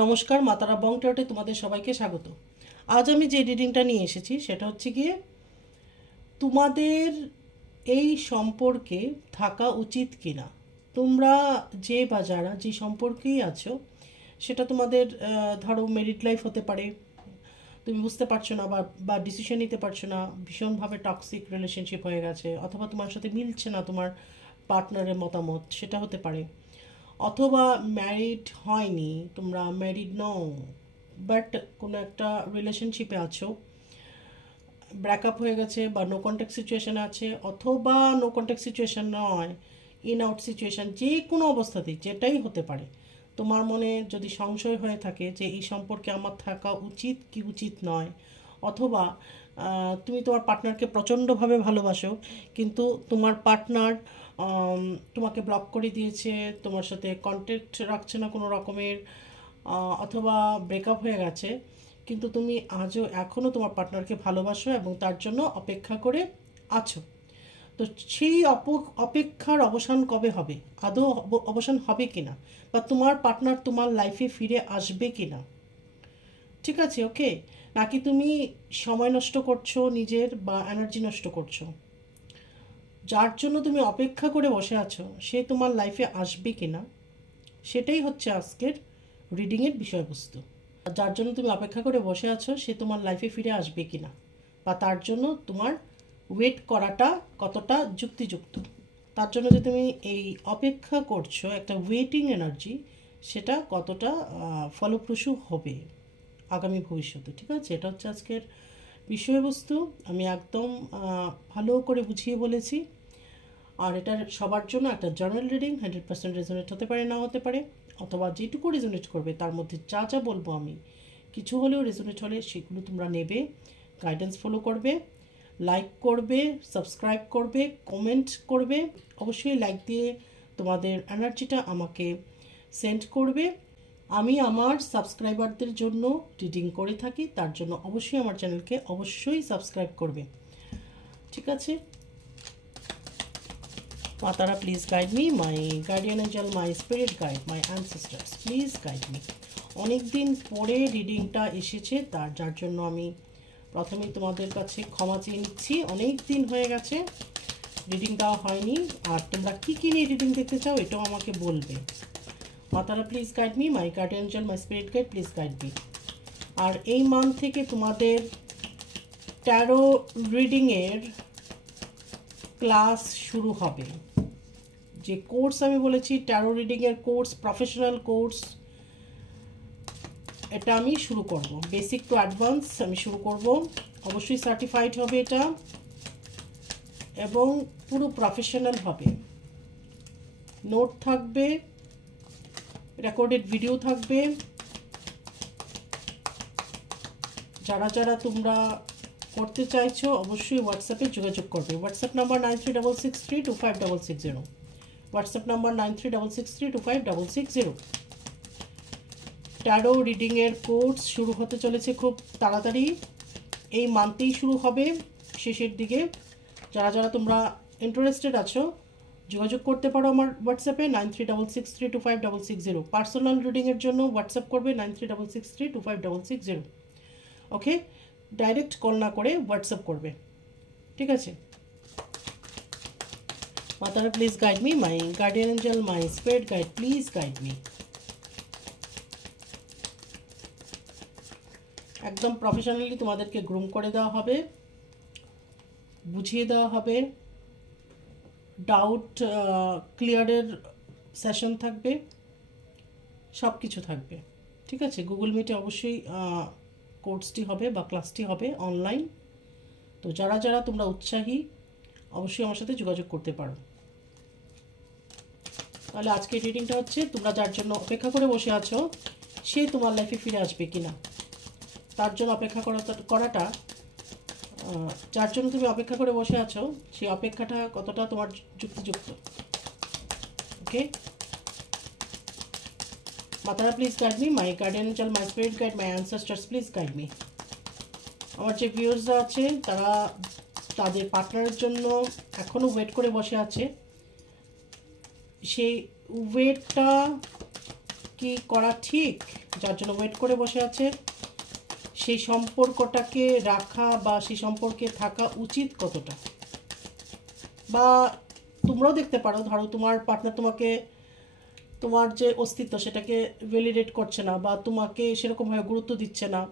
নমস্কার, মাতারা বং ট্যারোতে তোমাদের সবাইকে স্বাগত। আজ আমি যে রিডিংটা নিয়ে এসেছি সেটা হচ্ছে গিয়ে তোমাদের এই সম্পর্কে থাকা উচিত কিনা। তোমরা যে বা যারা যে সম্পর্কেই আছো সেটা তোমাদের ধরো মেরিড লাইফ হতে পারে, তুমি বুঝতে পারছো না বা ডিসিশন নিতে পারছো না, ভীষণভাবে টক্সিক রিলেশনশিপ হয়ে গেছে, অথবা তোমার সাথে মিলছে না তোমার পার্টনারের মতামত, সেটা হতে পারে। অথবা ম্যারিড হয়নি, তোমরা ম্যারিড নও বাট কোনো একটা রিলেশনশিপে আছো, ব্রেকআপ হয়ে গেছে বা নো কন্ট্যাক্ট সিচুয়েশানে আছে, অথবা নো কন্ট্যাক্ট সিচুয়েশান নয়, ইন আউট সিচুয়েশান, যে কোনো অবস্থাতেই যেটাই হতে পারে, তোমার মনে যদি সংশয় হয়ে থাকে যে এই সম্পর্কে আমার থাকা উচিত কি উচিত নয়, অথবা তুমি তোমার পার্টনারকে প্রচণ্ডভাবে ভালোবাসো কিন্তু তোমার পার্টনার তোমাকে ব্লক করে দিয়েছে, তোমার সাথে কন্ট্যাক্ট রাখছে না কোনো রকমের, অথবা ব্রেকআপ হয়ে গেছে, কিন্তু তুমি আজও এখনও তোমার পার্টনারকে ভালোবাসো এবং তার জন্য অপেক্ষা করে আছো। তো সেই অপেক্ষার অবসান কবে হবে, আদৌ অবসান হবে কিনা, বা তোমার পার্টনার তোমার লাইফে ফিরে আসবে কিনা, ঠিক আছে? ওকে, নাকি তুমি সময় নষ্ট করছো নিজের বা এনার্জি নষ্ট করছো, যার জন্য তুমি অপেক্ষা করে বসে আছো সে তোমার লাইফে আসবে কিনা, সেটাই হচ্ছে আজকের রিডিংয়ের বিষয়বস্তু। যার জন্য তুমি অপেক্ষা করে বসে আছো সে তোমার লাইফে ফিরে আসবে কিনা, বা তার জন্য তোমার ওয়েট করাটা কতটা যুক্তিযুক্ত, তার জন্য যে তুমি এই অপেক্ষা করছো একটা ওয়েটিং এনার্জি, সেটা কতটা ফলপ্রসূ হবে আগামী ভবিষ্যতে, ঠিক আছে? এটা হচ্ছে আজকের বিষয়বস্তু। আমি একদম ভালো করে বুঝিয়ে বলেছি। আর এটার সবার জন্য একটা জার্নাল রিডিং, 100% রেজোনেট হতে পারে, না হতে পারে, অথবা যেটুকু রেজোনেট করবে তার মধ্যে যা যা বলবো আমি, কিছু হলেও রেজোনেট হলে সেগুলো তোমরা নেবে, গাইডেন্স ফলো করবে, লাইক করবে, সাবস্ক্রাইব করবে, কমেন্ট করবে। অবশ্যই লাইক দিয়ে তোমাদের এনার্জিটা আমাকে সেন্ড করবে। আমি আমার সাবস্ক্রাইবারদের জন্য রিডিং করে থাকি, তার জন্য অবশ্যই আমার চ্যানেলকে অবশ্যই সাবস্ক্রাইব করবে, ঠিক আছে? Matara, please guide me, my guardian angel, my spirit guide, my ancestors, please guide me. অনেক দিন পরে রিডিংটা এসেছে, যার জন্য আমি প্রথমেই তোমাদের কাছে ক্ষমা চেয়ে নিচ্ছি। অনেক দিন হয়ে গেছে রিডিং দেওয়া হয়নি, আর তোমরা কী কী নিয়ে রিডিং দেখতে চাও এটাও আমাকে বলবে। মাতারা, please guide me, my guardian angel, my spirit guide, please guide me. আর এই মান্থ থেকে তোমাদের ট্যারো রিডিংয়ের ক্লাস শুরু হবে। যে কোর্স আমি বলেছি ট্যারো রিডিংয়ের কোর্স, প্রফেশনাল কোর্স, এটা আমি শুরু করব। বেসিক টু অ্যাডভান্স আমি শুরু করব। অবশ্যই সার্টিফাইড হবে এটা, এবং পুরো প্রফেশনাল হবে। নোট থাকবে, রেকর্ডেড ভিডিও থাকবে। যারা যারা তোমরা করতে চাইছো অবশ্যই হোয়াটসঅ্যাপে যোগাযোগ করবে। WhatsApp number 9366325660, WhatsApp number 9366325660। Tarot রিডিংয়ের কোর্স শুরু হতে চলেছে খুব তাড়াতাড়ি, এই মান্থেই শুরু হবে শেষের দিকে। যারা যারা তোমরা ইন্টারেস্টেড আছো যোগাযোগ করতে পারো আমার হোয়াটসঅ্যাপে 9366325660। পার্সোনাল রিডিংয়ের জন্য হোয়াটসঅ্যাপ করবে 9366325660। ওকে, ডাইরেক্ট কল না করে হোয়াটসঅ্যাপ করবে, ঠিক আছে? মাতারা, please guide me, my guardian angel, my spirit guide, please guide me. একদম প্রফেশনালি তোমাদেরকে গ্রুম করে দেওয়া হবে, বুঝিয়ে দেওয়া হবে, ডাউট ক্লিয়ারের সেশন থাকবে, সব কিছু থাকবে, ঠিক আছে? গুগল মিটে অবশ্যই কোর্সটি হবে বা ক্লাসটি হবে অনলাইন। তো যারা যারা তোমরা উৎসাহী অবশ্যই আমার সাথে যোগাযোগ করতে পারো। তাহলে আজকে রিডিংটা হচ্ছে তোমরা যার জন্য অপেক্ষা করে বসে আছো সে তোমার লাইফে ফিরে আসবে কিনা, তার জন্য অপেক্ষা করাটা, যার জন্য তুমি অপেক্ষা করে বসে আছো সেই অপেক্ষাটা কতটা তোমার যুক্তিযুক্ত। ওকে, মাতারা, please guide me, my guardian angel, my spirit guide, my ancestors, please guide me. আমার যে ভিউয়ার্সরা আছে তারা তাদের পার্টনারের জন্য এখনও ওয়েট করে বসে আছে, সেই ওয়েটটা কি করা ঠিক, যার জন্য ওয়েট করে বসে আছে, সেই সম্পর্কটাকে রাখা বা সেই সম্পর্কে থাকা উচিত কতটা। বা তোমরাও দেখতে পারো, ধরো তোমার পার্টনার তোমাকে, তোমার যে অস্তিত্ব সেটাকে ভ্যালিডেট করছে না, বা তোমাকে সেরকমভাবে গুরুত্ব দিচ্ছে না,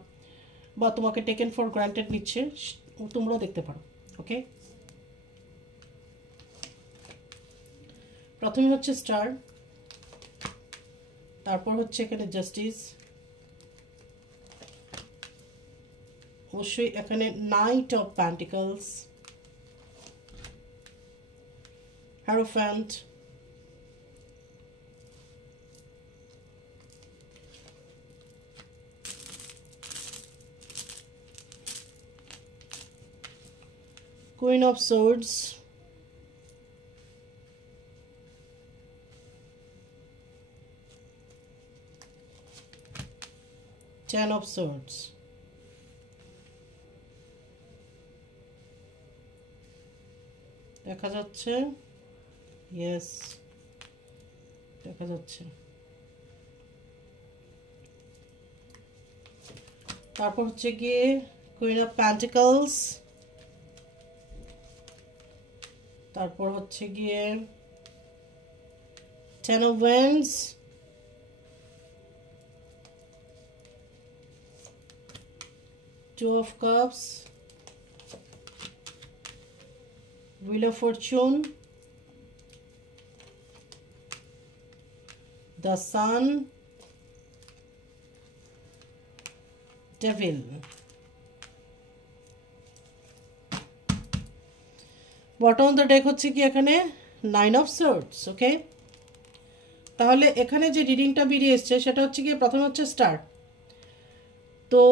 বা তোমাকে টেকেন ফর গ্রান্টেড নিচ্ছে, তোমরাও দেখতে পারো। ওকে, প্রথমে হচ্ছে স্টার, তারপর হচ্ছে এখানে জাস্টিস, অবশ্যই এখানে knight of pentacles, hierophant, queen of swords, ten of swords. দেখা যাচ্ছে, ইয়েস দেখা যাচ্ছে। তারপর হচ্ছে গিয়ে কুইন অফ প্যান্টিকলস, তারপর হচ্ছে গিয়ে ten of wands, two of cups, wheel of fortune, the sun, devil. Bottom of the deck হচ্ছে কি এখানে নাইন অফ সোর্ডস। ওকে, তাহলে এখানে যে রিডিংটা বেরিয়ে এসছে সেটা হচ্ছে কি, প্রথমে হচ্ছে স্টার। তো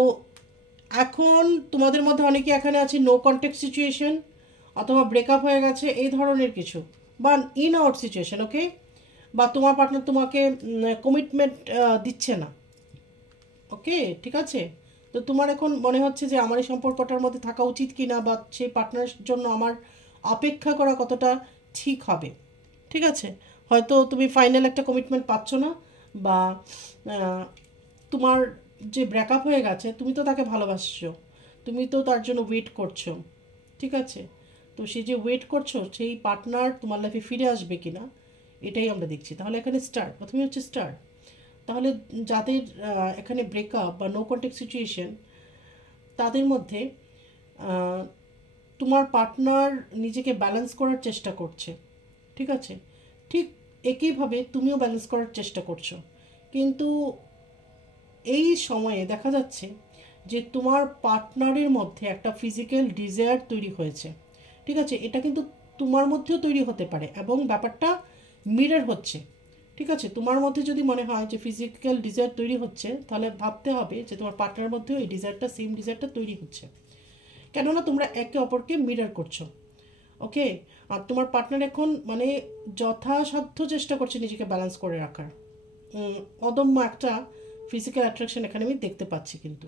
এখন তোমাদের মধ্যে অনেকে এখানে আছে নো কন্ট্যাক্ট সিচুয়েশন, অথবা ব্রেকআপ হয়ে গেছে এই ধরনের কিছু, বা ইন আউট সিচুয়েশন। ওকে, বা তোমার পার্টনার তোমাকে কমিটমেন্ট দিচ্ছে না। ওকে, ঠিক আছে। তো তোমার এখন মনে হচ্ছে যে আমার এই সম্পর্কটার মধ্যে থাকা উচিত কি না, বা সেই পার্টনারের জন্য আমার অপেক্ষা করা কতটা ঠিক হবে। ঠিক আছে, হয়তো তুমি ফাইনাল একটা কমিটমেন্ট পাচ্ছ না, বা তোমার যে ব্রেকআপ হয়ে গেছে তুমি তো তাকে ভালোবাসছো, তুমি তো তার জন্য ওয়েট করছো। ঠিক আছে, তো সেই যে ওয়েট করছো সেই পার্টনার তোমার লাইফে ফিরে আসবে কিনা এটাই আমরা দেখছি। তাহলে এখানে স্টার, প্রথমে হচ্ছে স্টার। তাহলে যাদের এখানে ব্রেকআপ বা নো কন্ট্যাক্ট সিচুয়েশন, তাদের মধ্যে তোমার পার্টনার নিজেকে ব্যালেন্স করার চেষ্টা করছে। ঠিক আছে, ঠিক একইভাবে তুমিও ব্যালেন্স করার চেষ্টা করছো, কিন্তু এই সময়ে দেখা যাচ্ছে যে তোমার পার্টনারের মধ্যে একটা ফিজিক্যাল ডিজায়ার তৈরি হয়েছে। ঠিক আছে, এটা কিন্তু তোমার মধ্যেও তৈরি হতে পারে, এবং ব্যাপারটা মিরর হচ্ছে। ঠিক আছে, তোমার মধ্যে যদি মনে হয় যে ফিজিক্যাল ডিজায়ার তৈরি হচ্ছে, তাহলে ভাবতে হবে যে তোমার পার্টনারের মধ্যেও এই ডিজায়ারটা, সেম ডিজায়ারটা তৈরি হচ্ছে, কেননা তোমরা একে অপরকে মিরর করছো। ওকে, আর তোমার পার্টনার এখন মানে যথাসাধ্য চেষ্টা করছে নিজেকে ব্যালেন্স করে রাখার, অদম্য একটা ফিজিক্যাল অ্যাট্রাকশন এখানে আমি দেখতে পাচ্ছি কিন্তু।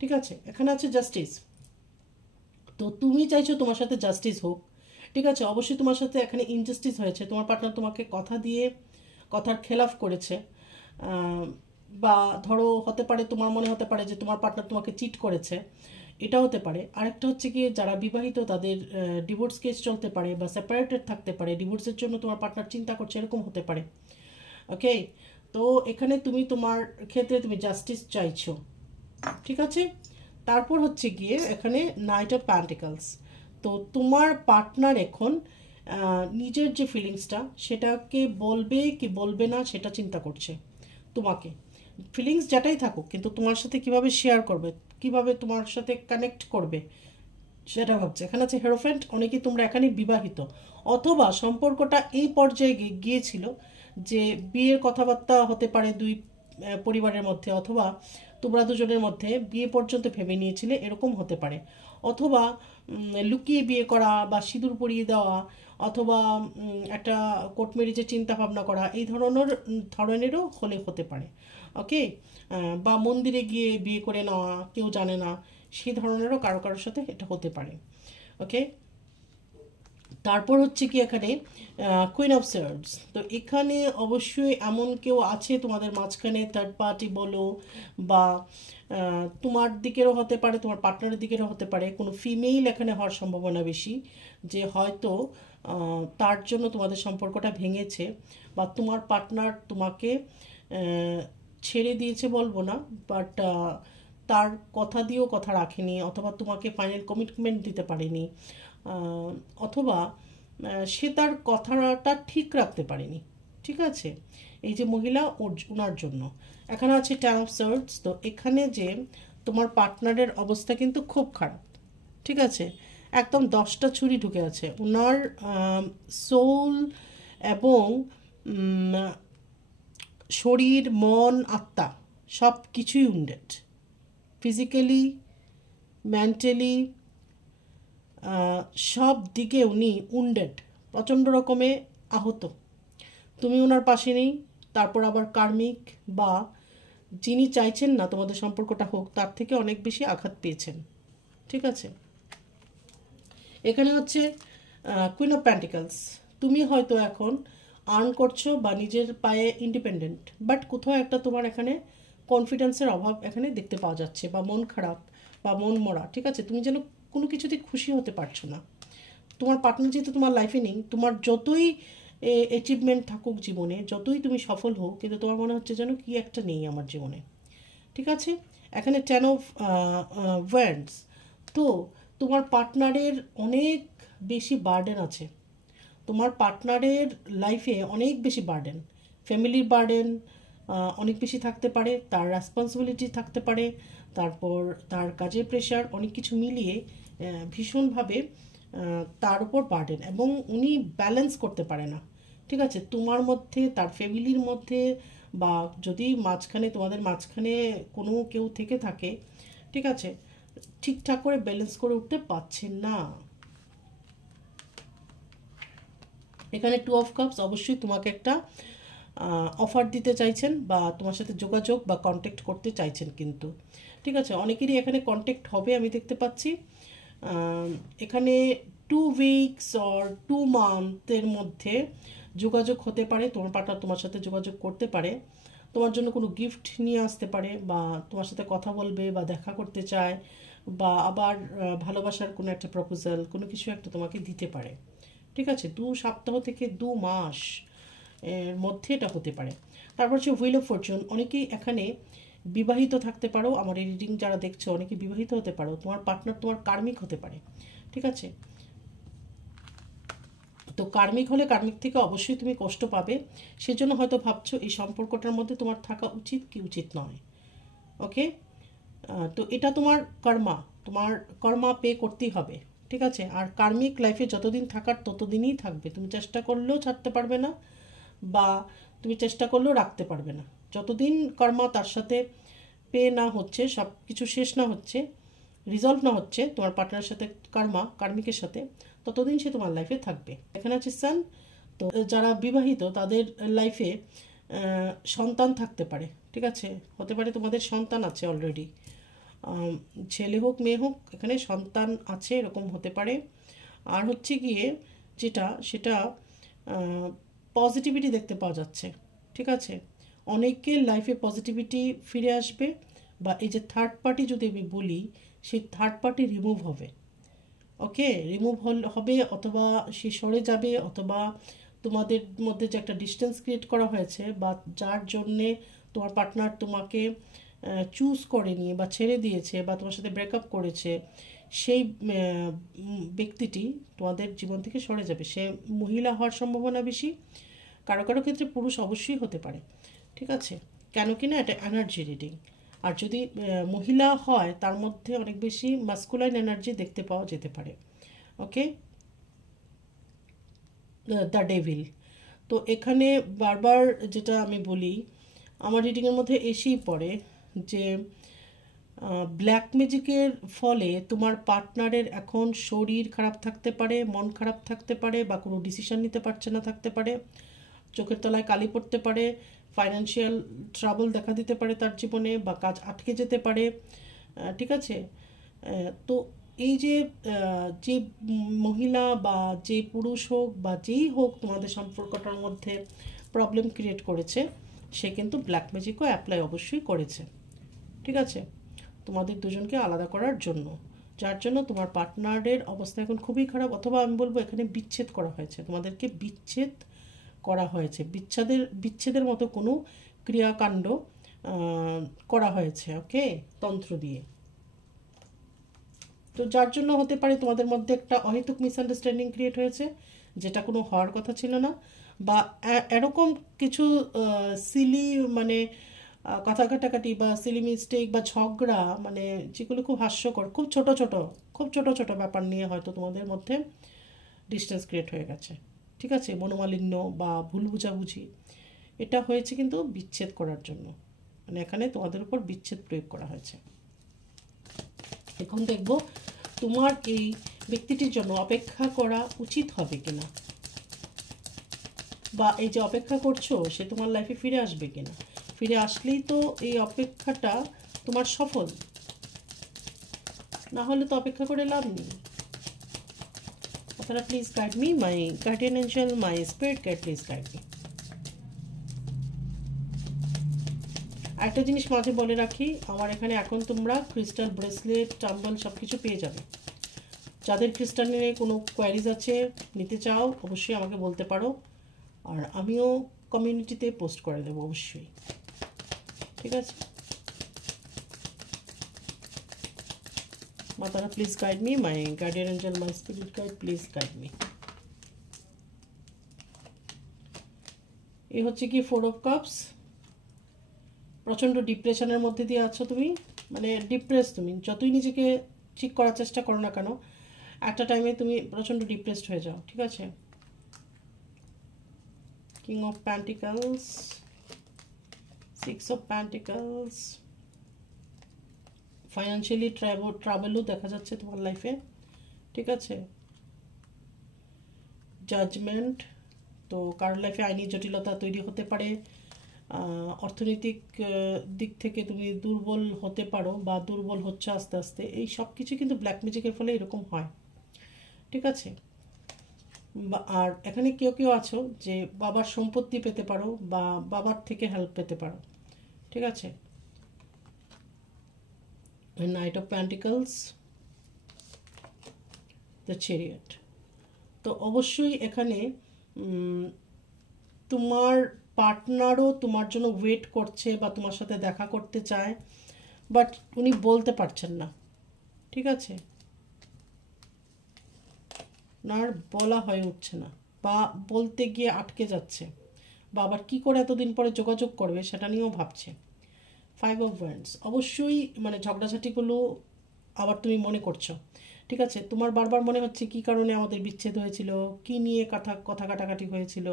ঠিক আছে, এখানে আছে জাস্টিস। তো তুমি চাইছো তোমার সাথে জাস্টিস হোক। ঠিক আছে, অবশ্যই তোমার সাথে এখানে ইনজাস্টিস হয়েছে, তোমার পার্টনার তোমাকে কথা দিয়ে কথার খেলাফ করেছে, বা ধরো হতে পারে, তোমার মনে হতে পারে যে তোমার পার্টনার তোমাকে চিট করেছে, এটা হতে পারে। আরেকটা হচ্ছে কি, যারা বিবাহিত তাদের ডিভোর্স কেস চলতে পারে, বা সেপারেটেড থাকতে পারে, ডিভোর্সের জন্য তোমার পার্টনার চিন্তা করছে, এরকম হতে পারে। ওকে, তো এখানে তুমি তোমার ক্ষেত্রে তুমি জাস্টিস চাইছো। ঠিক আছে, তারপর হচ্ছে গিয়ে এখানে নাইট অফ প্যান্টিকলস। তো তোমার পার্টনার এখন নিজের যে ফিলিংসটা সেটাকে বলবে কি বলবে না সেটা চিন্তা করছে। তোমাকে ফিলিংস যেটাই থাকুক, কিন্তু তোমার সাথে কিভাবে শেয়ার করবে, কিভাবে তোমার সাথে কানেক্ট করবে সেটা ভাবছে। এখানে আছে হেরোফেন্ট, অনেকেই তোমরা এখানে বিবাহিত, অথবা সম্পর্কটা এই পর্যায়ে গিয়েছিল যে বিয়ের কথাবার্তা হতে পারে দুই পরিবারের মধ্যে, অথবা তোমরা দুজনের মধ্যে বিয়ে পর্যন্ত ভেবে নিয়েছিলে, এরকম হতে পারে। অথবা লুকিয়ে বিয়ে করা, বা সিঁদুর পরিয়ে দেওয়া, অথবা একটা কোর্ট ম্যারেজের চিন্তা ভাবনা করা, এই ধরনেরও হতে পারে। ওকে, বা মন্দিরে গিয়ে বিয়ে করে নেওয়া, কেউ জানে না, সেই ধরনেরও কারোর সাথে এটা হতে পারে। ওকে, তারপর হচ্ছে কি এখানে কুইন অফ সোয়ার্ডস। তো এখানে অবশ্যই এমন কেউ আছে তোমাদের মাঝখানে, থার্ড পার্টি বলো বা তোমার দিকেরও হতে পারে, তোমার পার্টনারের দিকেরও হতে পারে, কোনো ফিমেল এখানে হওয়ার সম্ভাবনা বেশি, যে হয়তো তার জন্য তোমাদের সম্পর্কটা ভেঙেছে, বা তোমার পার্টনার তোমাকে ছেড়ে দিয়েছে বলবো না, বাট তার কথা দিয়েও কথা রাখেনি, অথবা তোমাকে ফাইনাল কমিটমেন্ট দিতে পারেনি, অথবা সে তার কথাটা ঠিক রাখতে পারেনি। ঠিক আছে, এই যে মহিলা ওনার জন্য এখানে আছে টেন অফ সোর্ডস। তো এখানে যে তোমার পার্টনারের অবস্থা কিন্তু খুব খারাপ। ঠিক আছে, একদম 10টা ছুরি ঢুকে আছে ওনার সোল এবং শরীর, মন, আত্মা সব কিছুই উন্ডেড, ফিজিক্যালি, মেন্টালি, সব দিকে উনি উন্ডেড, প্রচণ্ড রকমে আহত। তুমি ওনার পাশে নেই, তারপর আবার কার্মিক বা যিনি চাইছেন না তোমাদের সম্পর্কটা হোক, তার থেকে অনেক বেশি আঘাত পেয়েছেন। ঠিক আছে, এখানে হচ্ছে কুইন অফ প্যান্টিকলস। তুমি হয়তো এখন আর্ন করছো বা নিজের পায়ে ইন্ডিপেন্ডেন্ট, বাট কোথাও একটা তোমার এখানে কনফিডেন্সের অভাব এখানে দেখতে পাওয়া যাচ্ছে, বা মন খারাপ বা মন মরা। ঠিক আছে, তুমি যেন কোনো কিছুতে খুশি হতে পারছো না। তোমার পার্টনার যেহেতু তোমার লাইফে নেই, তোমার যতই অ্যাচিভমেন্ট থাকুক জীবনে, যতই তুমি সফল হোক, কিন্তু তোমার মনে হচ্ছে যেন কি একটা নেই আমার জীবনে। ঠিক আছে, এখানে টেন অফ ওয়ান্ডস। তো তোমার পার্টনারের অনেক বেশি বার্ডেন আছে, তোমার পার্টনারের লাইফে অনেক বেশি বার্ডেন, ফ্যামিলির বার্ডেন অনেক বেশি থাকতে পারে, তার রেসপন্সিবিলিটি থাকতে পারে, তারপর তার কাজের প্রেশার, অনেক কিছু মিলিয়ে ভীষণভাবে তার উপর বার্ডেন, এবং উনি ব্যালেন্স করতে পারে না। ঠিক আছে, তোমার মধ্যে, তার ফ্যামিলির মধ্যে, বা যদি মাঝখানে তোমাদের মাঝখানে কোনো কেউ থেকে থাকে, ঠিক আছে, ঠিকঠাক করে ব্যালেন্স করে উঠতে পারছেন না। এখানে টু অফ কাপস, অবশ্যই তোমাকে একটা অফার দিতে চাইছেন, বা তোমার সাথে যোগাযোগ বা কন্ট্যাক্ট করতে চাইছেন কিন্তু। ঠিক আছে, অনেকেরই এখানে কন্ট্যাক্ট হবে আমি দেখতে পাচ্ছি। এখানে 2 উইকস অর 2 মান্থের মধ্যে যোগাযোগ হতে পারে, তোমার পার্টনার তোমার সাথে যোগাযোগ করতে পারে, তোমার জন্য কোনো গিফট নিয়ে আসতে পারে, বা তোমার সাথে কথা বলবে বা দেখা করতে চায়, বা আবার ভালোবাসার কোনো একটা প্রপোজাল, কোনো কিছু একটা তোমাকে দিতে পারে। ঠিক আছে, 2 সপ্তাহ থেকে 2 মাস এর মধ্যে এটা হতে পারে। তারপর হচ্ছে হুইল অফ ফরচুন। অনেকেই এখানে বিবাহিত থাকতে পারো, আমার এই রিডিং যারা দেখছো অনেকে বিবাহিত হতে পারো, তোমার পার্টনার তোমার কার্মিক হতে পারে। ঠিক আছে, তো কার্মিক হলে কার্মিক থেকে অবশ্যই তুমি কষ্ট পাবে, সেজন্য হয়তো ভাবছো এই সম্পর্কটার মধ্যে তোমার থাকা উচিত কি উচিত নয়। ওকে, তো এটা তোমার কর্মা, তোমার কর্মা পে করতেই হবে। ঠিক আছে, আর কার্মিক লাইফে যতদিন থাকার ততদিনই থাকবে, তুমি চেষ্টা করলেও ছাড়তে পারবে না, বা তুমি চেষ্টা করলেও রাখতে পারবে না। যতদিন কর্মা তার সাথে পে না হচ্ছে, সব কিছু শেষ না হচ্ছে, রিজলভ না হচ্ছে তোমার পার্টনারের সাথে, কার্মিকের সাথে, ততদিন সে তোমার লাইফে থাকবে। এখানে আছে সান। তো যারা বিবাহিত তাদের লাইফে সন্তান থাকতে পারে। ঠিক আছে, হতে পারে তোমাদের সন্তান আছে অলরেডি, ছেলে হোক মেয়ে হোক, এখানে সন্তান আছে এরকম হতে পারে। আর হচ্ছে গিয়ে যেটা সেটা পজিটিভিটি দেখতে পাওয়া যাচ্ছে। ঠিক আছে, অনেকের লাইফে পজিটিভিটি ফিরে আসবে, বা এই যে থার্ড পার্টি যদি আমি বলি, সেই থার্ড পার্টি রিমুভ হবে। ওকে, রিমুভ হবে, অথবা সে সরে যাবে, অথবা তোমাদের মধ্যে যে একটা ডিস্টেন্স ক্রিয়েট করা হয়েছে, বা যার জন্যে তোমার পার্টনার তোমাকে চুজ করেনি বা ছেড়ে দিয়েছে বা তোমার সাথে ব্রেকআপ করেছে, সেই ব্যক্তিটি তোমাদের জীবন থেকে সরে যাবে। সে মহিলা হওয়ার সম্ভাবনা বেশি, কারো কারো ক্ষেত্রে পুরুষ অবশ্যই হতে পারে। ঠিক আছে, কেন কি না, এটা এনার্জি রিডিং। আর যদি মহিলা হয়, তার মধ্যে অনেক বেশি মাস্কুলাইন এনার্জি দেখতে পাওয়া যেতে পারে। ওকে, দ্য ডেভিল। তো এখানে বারবার যেটা আমি বলি, আমার রিডিংয়ের মধ্যে এসেই পড়ে যে ব্ল্যাক ম্যাজিকের ফলে তোমার পার্টনারের এখন শরীর খারাপ থাকতে পারে, মন খারাপ থাকতে পারে, বা কোনো ডিসিশন নিতে পারছে না থাকতে পারে, চোখের তলায় কালি পড়তে পারে, ফাইন্যান্সিয়াল ট্রাবল দেখা দিতে পারে তার জীবনে, বা কাজ আটকে যেতে পারে। ঠিক আছে, তো এই যে যে মহিলা বা যে পুরুষ হোক বা যেই হোক তোমাদের সম্পর্কটার মধ্যে প্রবলেম ক্রিয়েট করেছে, সে কিন্তু ব্ল্যাক ম্যাজিকও অ্যাপ্লাই অবশ্যই করেছে, ঠিক আছে, তোমাদের দুজনকে আলাদা করার জন্য, যার জন্য তোমার পার্টনারের অবস্থা এখন খুবই খারাপ, অথবা আমি বলবো এখানে বিচ্ছেদ করা হয়েছে, তোমাদেরকে বিচ্ছেদ করা হয়েছে, বিচ্ছেদের মতো কোনো ক্রিয়াকাণ্ড করা হয়েছে, ওকে, তন্ত্র দিয়ে। তো যার জন্য হতে পারে তোমাদের মধ্যে একটা অহেতুক মিসআন্ডারস্ট্যান্ডিং ক্রিয়েট হয়েছে, যেটা কোনো হওয়ার কথা ছিল না, বা এরকম কিছু সিলি মানে কথা কাটাকাটি বা সিলি মিস্টেক বা ঝগড়া, মানে যেগুলো খুব হাস্যকর, খুব ছোট ছোট ব্যাপার নিয়ে হয়তো তোমাদের মধ্যে ডিস্টেন্স ক্রিয়েট হয়ে গেছে, ঠিক আছে, মনোমালিন্য বা ভুল বুঝাবুঝি, এটা হয়েছে কিন্তু বিচ্ছেদ করার জন্য, মানে এখানে তোমাদের উপর বিচ্ছেদ প্রয়োগ করা হয়েছে। এখন দেখব তোমার এই ব্যক্তিটির জন্য অপেক্ষা করা উচিত হবে কিনা, বা এই যে অপেক্ষা করছো সে তোমার লাইফে ফিরে আসবে কিনা, ফিরে আসলেই তো এই অপেক্ষাটা তোমার সফল, না হলে তো অপেক্ষা করে লাভ নেই। আপনারা please guide me, my guardian angel, my spirit guide, please guide me. একটা জিনিস মাঝে বলে রাখি, আমার এখানে এখন তোমরা ক্রিস্টাল ব্রেসলেট, টাম্বল সব কিছু পেয়ে যাবে। যাদের ক্রিস্টাল নিয়ে কোনো কোয়ারিজ আছে, নিতে চাও, অবশ্যই আমাকে বলতে পারো, আর আমিও কমিউনিটিতে পোস্ট করে দেবো অবশ্যই, ঠিক আছে। মাতারা please guide me, my guardian angel, my spirit guide, please guide me. এই হচ্ছে কি 4 অফ কাপস। প্রচণ্ড ডিপ্রেশনের মধ্যে দিয়ে আছো তুমি, মানে ডিপ্রেস, তুমি যতই নিজেকে ঠিক করার চেষ্টা করো না কেন, একটা টাইমে তুমি প্রচণ্ড ডিপ্রেসড হয়ে যাও, ঠিক আছে। King of pentacles, 6 of pentacles, financially ট্রাভেলও দেখা যাচ্ছে তোমার লাইফে, ঠিক আছে। জাজমেন্ট, তো কারোর লাইফে আইনি জটিলতা তৈরি হতে পারে, অর্থনৈতিক দিক থেকে তুমি দুর্বল হতে পারো বা দুর্বল হচ্ছে আস্তে আস্তে, এই সব কিছু কিন্তু ব্ল্যাক ম্যাজিকের ফলে এরকম হয়, ঠিক আছে। আর এখানে কেউ কেউ আছো যে বাবার সম্পত্তি পেতে পারো বা বাবার থেকে হেল্প পেতে পারো, ঠিক আছে। Night of pentacles, the chariot, তো অবশ্যই এখানে তোমার পার্টনারও তোমার জন্য ওয়েট করছে বা তোমার সাথে দেখা করতে চায়, বাট উনি বলতে পারছেন না, ঠিক আছে, ওনার বলা হয়ে উঠছে না, বা বলতে গিয়ে আটকে যাচ্ছে, বা আবার কী করে এতদিন পরে যোগাযোগ করবে সেটা নিয়েও ভাবছে। 5 অফ ওয়ান্ডস, অবশ্যই মানে ঝগড়াঝাটিগুলো আবার তুমি মনে করছো, ঠিক আছে, তোমার বারবার মনে হচ্ছে কী কারণে আমাদের বিচ্ছেদ হয়েছিল, কী নিয়ে কথা কাটাকাটি হয়েছিল,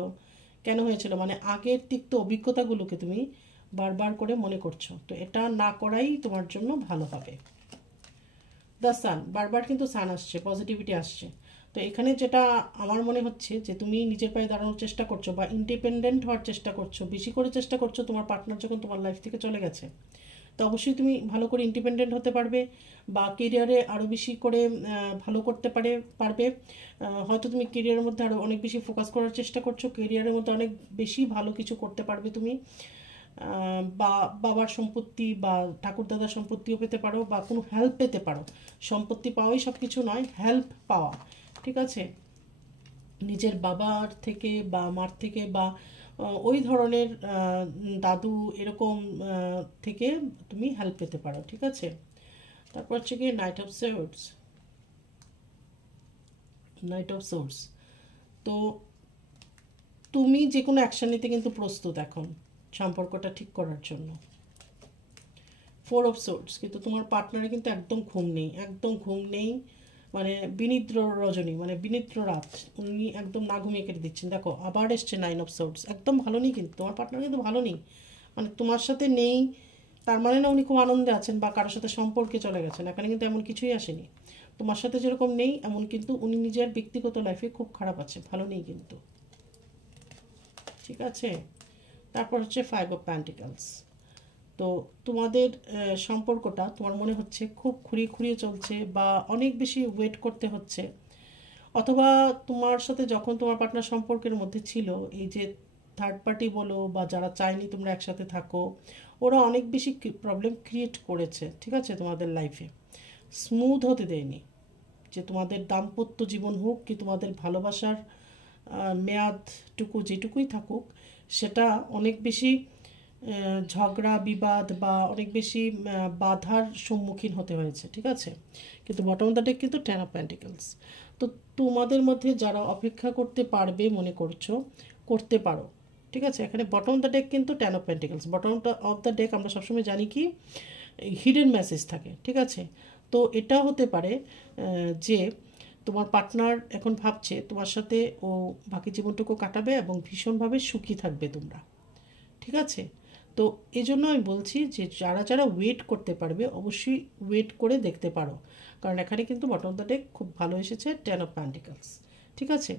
কেন হয়েছিল, মানে আগের তিক্ত অভিজ্ঞতাগুলোকে তুমি বারবার করে মনে করছো, তো এটা না করাই তোমার জন্য ভালো হবে। দ্য সান, বারবার কিন্তু সান আসছে, পজিটিভিটি আসছে, তো এখানে যেটা আমার মনে হচ্ছে যে তুমি নিজের পায়ে দাঁড়ানোর চেষ্টা করছো বা ইন্ডিপেন্ডেন্ট হওয়ার চেষ্টা করছো, বেশি করে চেষ্টা করছো, তোমার পার্টনার যখন তোমার লাইফ থেকে চলে গেছে, তো অবশ্যই তুমি ভালো করে ইন্ডিপেন্ডেন্ট হতে পারবে বা কেরিয়ারে আরও বেশি করে ভালো করতে পারবে। হয়তো তুমি কেরিয়ারের মধ্যে আরও অনেক বেশি ফোকাস করার চেষ্টা করছো, কেরিয়ারের মধ্যে অনেক বেশি ভালো কিছু করতে পারবে তুমি, বা বাবার সম্পত্তি বা ঠাকুরদাদার সম্পত্তিও পেতে পারো বা কোনো হেল্প পেতে পারো, সম্পত্তি পাওয়াই সব কিছু নয়, হেল্প পাওয়া, ঠিক আছে, নিজের বাবার থেকে বা মার থেকে বা ওই ধরনের দাদু এরকম থেকে তুমি হেল্প পেতে পারো, ঠিক আছে। তারপর হচ্ছে কি night of swords, night of swords, তো তুমি যে কোনো অ্যাকশন নিতে কিন্তু প্রস্তুত এখন সম্পর্কটা ঠিক করার জন্য। 4 অফ সোর্ডস, কিন্তু তোমার পার্টনারে কিন্তু একদম ঘুম নেই, একদম ঘুম নেই, মানে বিনিদ্র রজনী, মানে বিনিদ্র রাত, উনি একদম না ঘুমিয়ে কেটে দিচ্ছেন। দেখো আবার এসছে 9 অফ সোর্ডস, একদম ভালো নেই, কিন্তু তোমার পার্টনার কিন্তু ভালো নেই, মানে তোমার সাথে নেই তার মানে না উনি খুব আনন্দে আছেন বা কারোর সাথে সম্পর্কে চলে গেছেন, এখানে কিন্তু এমন কিছুই আসেনি। তোমার সাথে যেরকম নেই এমন কিন্তু উনি নিজের ব্যক্তিগত লাইফে খুব খারাপ আছে, ভালো নেই কিন্তু, ঠিক আছে। তারপর হচ্ছে 5 অফ প্যান্টিকলস, তো তোমাদের সম্পর্কটা তোমার মনে হচ্ছে খুব খুঁড়িয়ে খুঁড়িয়ে চলছে বা অনেক বেশি ওয়েট করতে হচ্ছে, অথবা তোমার সাথে যখন তোমার পার্টনার সম্পর্কের মধ্যে ছিল, এই যে থার্ড পার্টি বলো বা যারা চায়নি তোমরা একসাথে থাকো, ওরা অনেক বেশি প্রবলেম ক্রিয়েট করেছে, ঠিক আছে, তোমাদের লাইফে স্মুথ হতে দেয়নি। যে তোমাদের দাম্পত্য জীবন হোক কি তোমাদের ভালোবাসার মেয়াদটুকু যেটুকুই থাকুক, সেটা অনেক বেশি ঝগড়া বিবাদ বা অনেক বেশি বাধার সম্মুখীন হতে হয়েছে, ঠিক আছে। কিন্তু বটম অফ দ্য ডেক কিন্তু 10 অফ পেন্টিকলস। তো তোমাদের মধ্যে যারা অপেক্ষা করতে পারবে মনে করছো, করতে পারো, ঠিক আছে। এখানে বটম অফ দ্য ডেক কিন্তু 10 of pentacles. Bottom of the day আমরা সবসময় জানি কি হিডেন মেসেজ থাকে, ঠিক আছে। তো এটা হতে পারে যে তোমার পার্টনার এখন ভাবছে তোমার সাথে ও বাকি জীবনটুকু কাটাবে এবং ভীষণভাবে সুখী থাকবে তোমরা, ঠিক আছে। তো এই জন্য আমি বলছি যে যারা যারা ওয়েট করতে পারবে অবশ্যই ওয়েট করে দেখতে পারো, কারণ এখানে কিন্তু বটম অফ দ্য ডেক খুব ভালো এসেছে 10 অফ পেন্টিকলস, ঠিক আছে।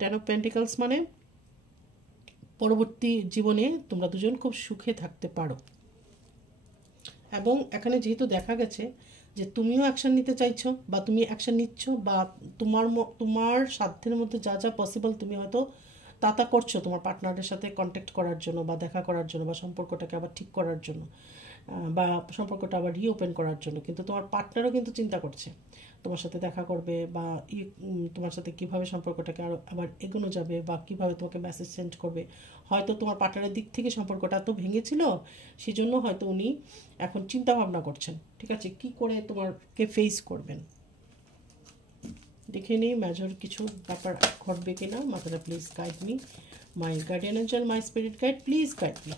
10 অফ পেন্টিকলস মানে পরবর্তী জীবনে তোমরা দুজন খুব সুখে থাকতে পারো। এবং এখানে যেহেতু দেখা গেছে যে তুমিও অ্যাকশন নিতে চাইছো বা তুমি অ্যাকশন নিচ্ছ, বা তোমার সাধ্যের মধ্যে যা যা পসিবল তুমি হয়তো তা করছো তোমার পার্টনারের সাথে কন্ট্যাক্ট করার জন্য বা দেখা করার জন্য বা সম্পর্কটাকে আবার ঠিক করার জন্য, বা সম্পর্কটা আবার রিওপেন করার জন্য। কিন্তু তোমার পার্টনারও কিন্তু চিন্তা করছে তোমার সাথে দেখা করবে বা তোমার সাথে কিভাবে সম্পর্কটাকে আরও আবার এগোনো যাবে বা কিভাবে তোমাকে মেসেজ সেন্ড করবে। হয়তো তোমার পার্টনারের দিক থেকে সম্পর্কটা তো ভেঙেছিল, সেই জন্য হয়তো উনি এখন চিন্তা ভাবনা করছেন, ঠিক আছে, কি করে তোমাকে ফেস করবেন। দেখে নিই মেজর কিছু ব্যাপার ঘটবে কিনা। মাথাটা please guide me, my guardian angel, my spirit guide, please guide me.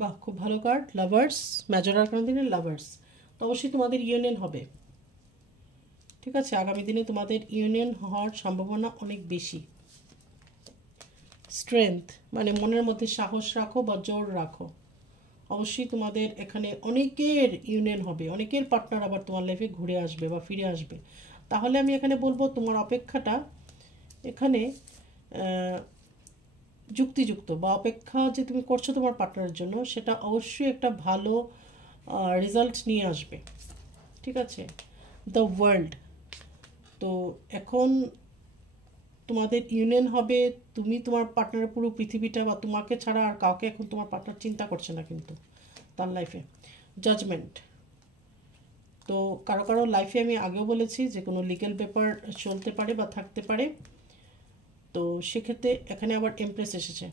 বাহ, খুব ভালো কার্ড, লাভার্স। মেজর আর্কানা দিনের লাভার্স। তো অবশ্যই তোমাদের ইউনিয়ন হবে, ঠিক আছে। আগামী দিনে তোমাদের ইউনিয়ন হওয়ার সম্ভাবনা অনেক বেশি। স্ট্রেংথ মানে মনের মধ্যে সাহস রাখো বা জোর রাখো। অবশ্যই তোমাদের এখানে অনেকের ইউনিয়ন হবে, অনেকের পার্টনার আবার তোমার লাইফে ঘুরে আসবে বা ফিরে আসবে। তাহলে আমি এখানে বলবো তোমার অপেক্ষাটা এখানে যুক্তিযুক্ত, বা অপেক্ষা যে তুমি করছো তোমার পার্টনারের জন্য সেটা অবশ্যই একটা ভালো রেজাল্ট নিয়ে আসবে, ঠিক আছে। The world. তো এখন তোমাদের ইউনিয়ন হবে, তুমি তোমার পার্টনারের পুরো পৃথিবীটা বা তোমাকে ছাড়া আর কাউকে এখন তোমার পার্টনার চিন্তা করছে না কিন্তু তার লাইফে। জাজমেন্ট। তো কারো কারো লাইফে আমি আগেও বলেছি যে কোনো লিগ্যাল পেপার চলতে পারে বা থাকতে পারে। তো সেক্ষেত্রে এখানে আবার এমপ্রেস এসেছে,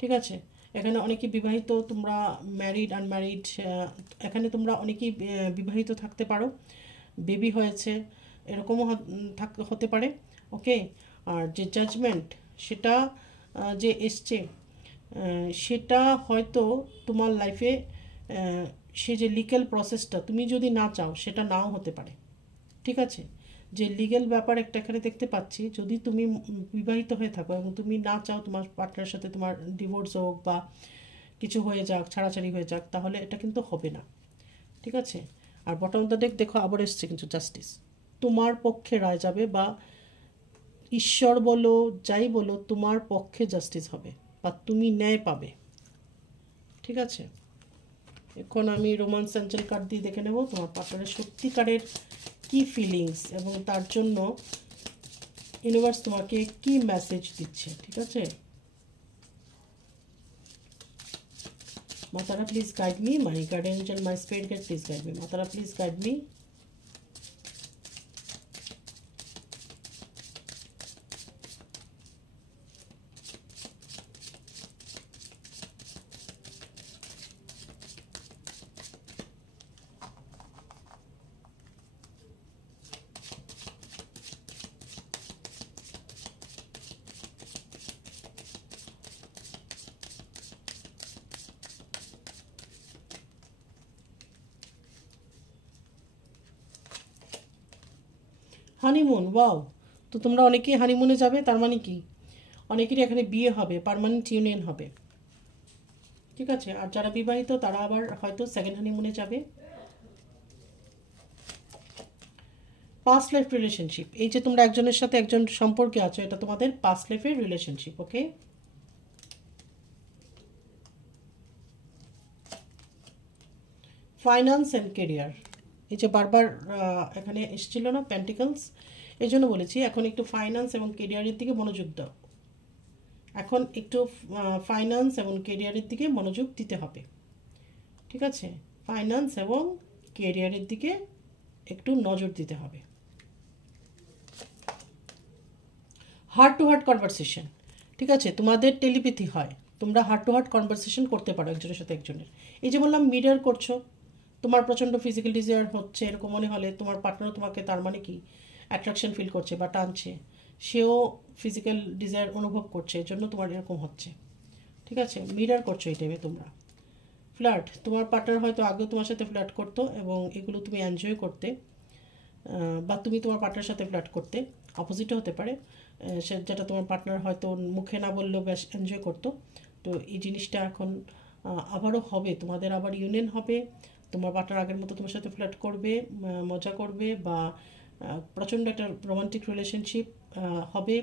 ঠিক আছে। এখানে অনেকেই বিবাহিত, তোমরা ম্যারিড আনম্যারিড, এখানে তোমরা অনেকেই বিবাহিত থাকতে পারো, বেবি হয়েছে, এরকমও হতে পারে, ওকে। আর যে জাজমেন্ট সেটা যে এসছে, সেটা হয়তো তোমার লাইফে সে যে লিগ্যাল প্রসেসটা তুমি যদি না চাও সেটা নাও হতে পারে, ঠিক আছে। যে লিগ্যাল ব্যাপার একটা এখানে দেখতে পাচ্ছি, যদি তুমি বিবাহিত হয়ে থাকো এবং তুমি না চাও তোমার পার্টনারের সাথে তোমার ডিভোর্স হোক বা কিছু হয়ে যাক, ছাড়াছাড়ি হয়ে যাক, তাহলে এটা কিন্তু হবে না, ঠিক আছে। আর বটম অফ দ্য ডেক দেখো আবার এসছে কিন্তু জাস্টিস, তোমার পক্ষে রায় যাবে, বা ঈশ্বর বলো যাই বলো তোমার পক্ষে জাস্টিস হবে বা তুমি ন্যায় পাবে, ঠিক আছে। এখন আমি রোমান্স অ্যাঞ্জেল কার্ড দিয়ে দেখে নেব তোমার পার্টনারের সত্যিকারের কি ফিলিংস এবং তার জন্য ইউনিভার্স তোমাকে কি মেসেজ দিচ্ছে, ঠিক আছে। মাতারা please guide me, my guardian angel, my spirit guide, please guide me. মাতারা please guide me. Honeymoon, wow! তো তোমরা অনেকেই হানিমুনে যাবে, তার মানে কি অনেকেরই এখানে বিয়ে হবে, পার্মানেন্ট ইউনিয়ন হবে। ঠিক আছে, আর যারা বিবাহিত তারা আবার হয়তো সেকেন্ড হানিমুনে যাবে। পাস্ট লাইফ রিলেশনশিপ, এই যে তোমরা একজনের সাথে একজন সম্পর্কে আছো, এটা তোমাদের পাস্ট লাইফের relationship. Okay, finance and career, এই যে বারবার এখানে এসেছিল না প্যান্টিকলস, এই জন্য বলেছি এখন একটু ফাইন্যান্স এবং কেরিয়ারের দিকে মনোযোগ দাও। এখন একটু ফাইন্যান্স এবং কেরিয়ারের দিকে মনোযোগ দিতে হবে। ঠিক আছে, ফাইন্যান্স এবং কেরিয়ারের দিকে একটু নজর দিতে হবে। হার্ট টু হার্ট কনভারসেশন, ঠিক আছে, তোমাদের টেলিপ্যাথি হয়, তোমরা হার্ট টু হার্ট কনভারসেশন করতে পারো একজনের সাথে একজনের। এই যে বললাম মিরর করছো, তোমার প্রচণ্ড ফিজিক্যাল ডিজায়ার হচ্ছে এরকম মনে হলে তোমার পার্টনারও তোমাকে তার মানে কি অ্যাট্রাকশন ফিল করছে বা টানছে, সেও ফিজিক্যাল ডিজায়ার অনুভব করছে, এর জন্য তোমার এরকম হচ্ছে। ঠিক আছে, মিরর করছো এই টাইমে তোমরা। ফ্ল্যাট, তোমার পার্টনার হয়তো আগেও তোমার সাথে ফ্ল্যাট করতো এবং এগুলো তুমি এনজয় করতে, বা তুমি তোমার পার্টনারের সাথে ফ্ল্যাট করতে, অপোজিটও হতে পারে, সে যেটা তোমার পার্টনার হয়তো মুখে না বললেও বেশ এনজয় করতো। তো এই জিনিসটা এখন আবারও হবে, তোমাদের আবার ইউনিয়ন হবে, তোমার পার্টনার আগের মতো তোমার সাথে ফ্ল্যাট করবে, মজা করবে, বা প্রচণ্ড একটা রোমান্টিক রিলেশনশিপ হবে।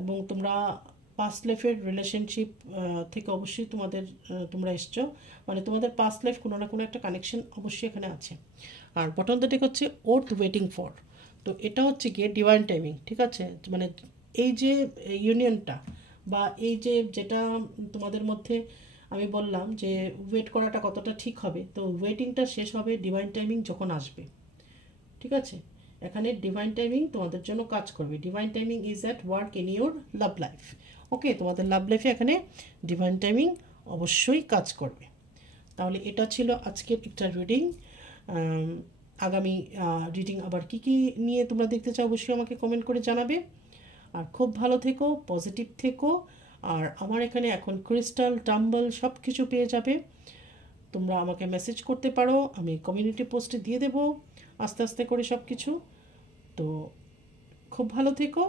এবং তোমরা পাস্ট লাইফের রিলেশনশিপ থেকে অবশ্যই তোমরা এসছো, মানে তোমাদের পাস্ট লাইফ কোনো না কোনো একটা কানেকশন অবশ্যই এখানে আছে। আর বটন দ্য টেক হচ্ছে ওর্থ ওয়েটিং ফর, তো এটা হচ্ছে গিয়ে ডিভাইন টাইমিং। ঠিক আছে, মানে এই যে ইউনিয়নটা বা এই যে যেটা তোমাদের মধ্যে আমি বললাম যে ওয়েট করাটা কতটা ঠিক হবে, তো ওয়েটিংটা শেষ হবে ডিভাইন টাইমিং যখন আসবে। ঠিক আছে, এখানে ডিভাইন টাইমিং তোমাদের জন্য কাজ করবে। Divine timing is at work in your love life. Okay, তোমাদের লাভ লাইফে এখানে ডিভাইন টাইমিং অবশ্যই কাজ করবে। তাহলে এটা ছিল আজকের একটা রিডিং। আগামী রিডিং আবার কি কি নিয়ে তোমরা দেখতে চাও অবশ্যই আমাকে কমেন্ট করে জানাবে। আর খুব ভালো থেকো, পজিটিভ থেকো। আর আমার এখানে এখন ক্রিস্টাল, টাম্বল সব কিছু পেয়ে যাবে, তোমরা আমাকে মেসেজ করতে পারো, আমি কমিউনিটি পোস্টে দিয়ে দেবো আস্তে আস্তে করে সব কিছু। তো খুব ভালো থেকো,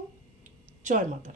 জয় মাতা।